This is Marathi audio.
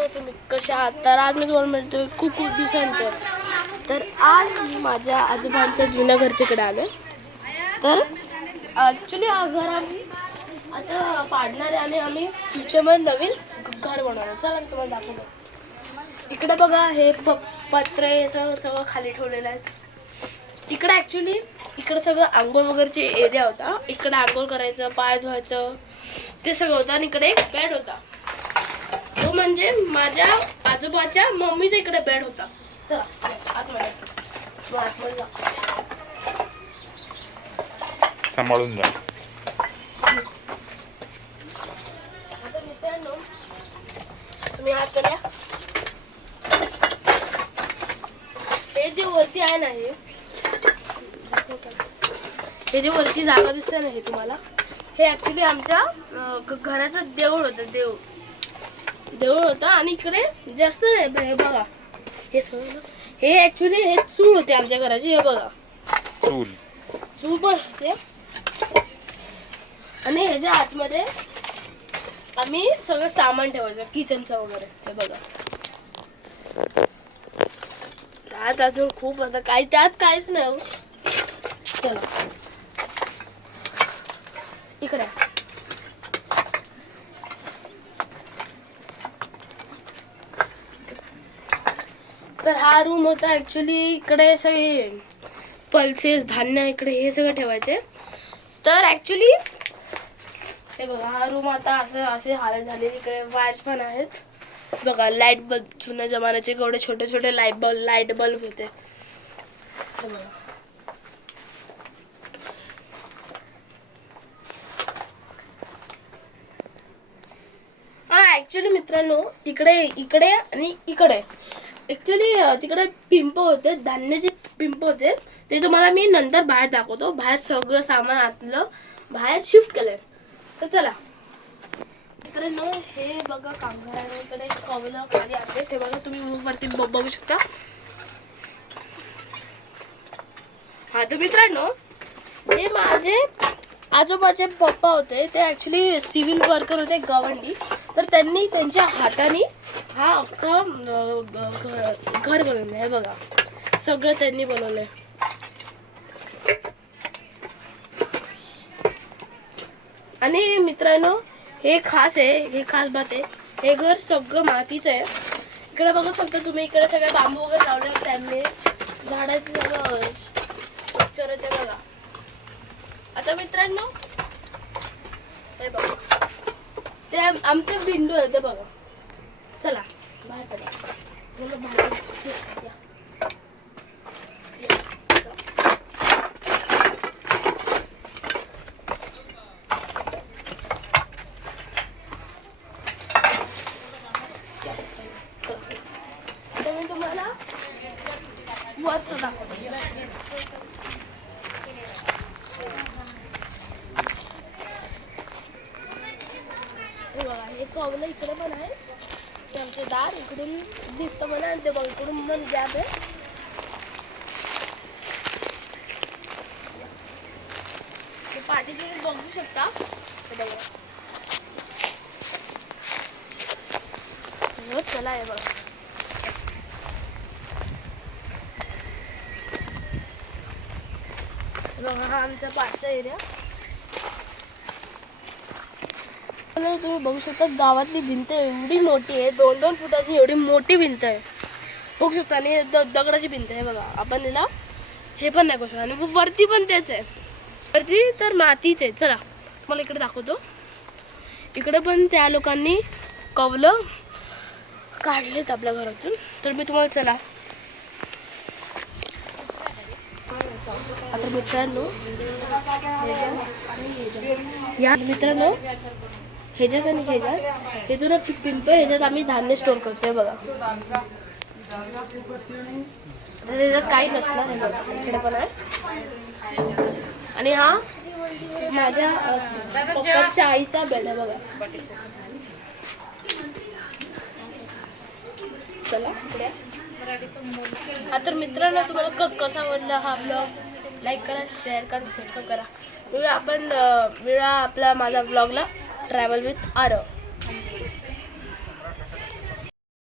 नमस्कार, तुम्ही कशा आहात? तर आज मी तुम्हाला म्हणतोय खूप दिवसानंतर. तर आज मी माझ्या आजोबांच्या जुन्या घरच्याकडे आलो. तर ॲक्च्युली हा घर आम्ही आता पाडणार आहे आणि आम्ही फ्युचरमध्ये नवीन घर बनवणार. चला मी तुम्हाला दाखवतो. इकडे बघा, हे पत्रे हे सगळं खाली ठेवलेलं आहे. इकडे ॲक्च्युली इकडे सगळं आंघोळ वगैरेचे एरिया होता. इकडे आंघोळ करायचं, पाय धुवायचं ते सगळं होतं. आणि इकडे एक बेड होता, तो म्हणजे माझ्या आजोबाच्या मम्मीचा इकडे बेड होता. चला आतमध्ये सांभाळून जा. आता मित्रांनो, तुम्ही हात करूया. हे जे वरती आहे ना, हे जे वरती जागा दिसते ना, हे तुम्हाला हे ॲक्च्युली आमच्या घराचं देऊळ होतं. देऊळ होतं आणि इकडे जास्त नाही. हे बघा, हे सगळं हे ॲक्च्युली हे चूल होते आमच्या घराची. हे बघा, चूल पण होते. आणि ह्याच्या आतमध्ये आम्ही सगळं सामान ठेवायचं, किचनचं वगैरे. हे बघा, त्यात अजून खूप आता काही त्यात काहीच नाही. चला इकडे तर हा रूम होता ॲक्च्युली. इकडे सगळे पल्सेस, धान्य इकडे हे सगळं ठेवायचे. तर ॲक्च्युली हे बघा, हा रूम आता असे हालत झाले. इकडे वायर्स पण आहेत बघा. लाईट बल्ब, जुन्या जमान्याचे एवढे छोटे छोटे लाईट बल्ब होते. हे बघा, हा ॲक्च्युली मित्रांनो, इकडे आणि इकडे ॲक्च्युली तिकडे पिंप होते, धान्याचे पिंप होते. ते तुम्हाला मी नंतर बाहेर दाखवतो. बाहेर सगळं सामान आतलं बाहेर शिफ्ट केलंय. तर चला मित्रांनो, हे बघा, कामगारांकडे कवलं खाली आहे. ते बघा, तुम्ही वरती बघू शकता. हा तर मित्रांनो, हे माझे आजोबाचे पप्पा होते. ते ॲक्च्युली सिव्हिल वर्कर होते, गवंडी. तर त्यांनी त्यांच्या हाताने हा अख्खा घर बनवलं. हे बघा, सगळं त्यांनी बनवलंय. आणि मित्रांनो, हे खास आहे, हे खास बात आहे. हे घर सगळं मातीचं आहे. इकडे बघू शकता तुम्ही, इकडे सगळे बांबू वगैरे लावले त्यांनी, झाडाचे सगळं स्ट्रक्चर आहे ते बघा. आता मित्रांनो, हे बघा, ते आमचे विंडो आहे ते बघा. चला बाहेर चला, बाहेर मी तुम्हाला वरचं दाखवतो. हे बघा, हे कवलं इकडे पण आहे. ते आमचे दार इकडून दिसतं मला, आणि ते बघा इकडून पण गॅप आहे. ते पाठी तुम्ही बघू शकता. हे बघा, चला हे बघा. बघा, हा आमचा पाठचा एरिया. तुम्ही बघू शकता, गावातली भिंत एवढी मोठी आहे, 2-2 फुटाची एवढी मोठी भिंत आहे, बघू शकता. आणि दगडाची भिंत आहे बघा. आपण हिला हे पण नाही करू शकतो. आणि वरती पण तेच आहे, वरती तर मातीच आहे. चला मला इकडे दाखवतो. इकडे पण त्या लोकांनी कवलं काढलेत आपल्या घरातून. तर मी तुम्हाला, चला आता मित्रांनो, या मित्रांनो, ह्याच्यात आणि ह्याच्यात इथून पिंप, ह्याच्यात आम्ही धान्य स्टोर करतोय बघा. ह्याच्यात काही नसणार. हे बघा, इकडे पण आहे. आणि हा माझ्या पप्पाच्या आईचा बेड आहे बघा. चला पुढे. हा तर मित्रांनो, तुम्हाला कसा आवडला हा ब्लॉग, लाईक करा, शेअर करा, सबस्क्राईब करा. मिळूया आपला माझ्या ब्लॉगला ट्रॅव्हल विथ आरव.